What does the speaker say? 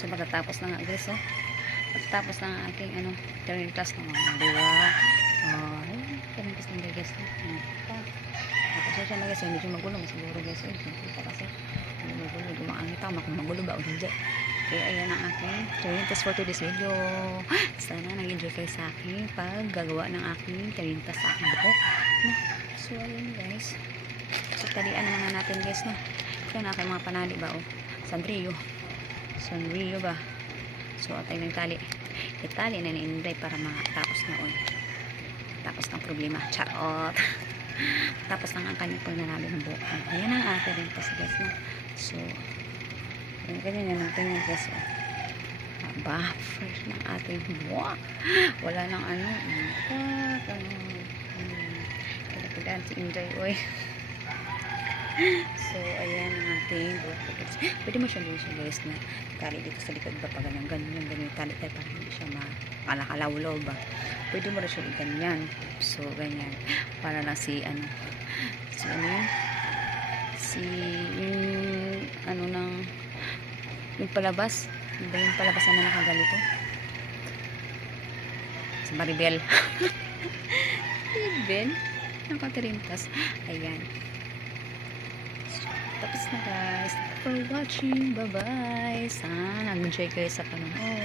So matatapos na nga guys, oh. Matatapos na nga aking ano, tarintas na mga diba. Ay, tarintas na guys. Tapos siya na guys, medyo magulo siguro guys. Kita kasi magulo, gumaangit ako, magulo ba o hindi. Okay, ayan ang aking tarintas for today's video. Sana nag-enjoy kayo sa aking paggagawa ng aking tarintas sa aking buhok. So ayan guys. So talian naman natin guys, no. Ito na aking mga panali ba, oh. Sanrio ba. So atay ng tali. Itali na ni Inday para matapos na on. Tapos ng problema. Charot. Tapos ng ang kanyang pagnanali ng buhok. Ayan ang ating rin kasi guys, no. So ganyan yan natin yung guys, oh. Aba, fresh ng ating buhok. Wala nang ano. Kailangan si Inday, oy. So ayan ang ating buhok guys. Pwede mo siya siya guys na tali dito sa likod ba pag ganyan yung tali tayo para hindi siya makalawlaw ba. Pwede mo rin siya ganyan. So ganyan para lang si ano yung ano ng yung palabas yung palabas na nakagalito si Maribel. Maribel nakatirintas. Ayan. Tapos na guys. Thank you for watching. Bye bye. Sana nag-enjoy kayo sa panonood.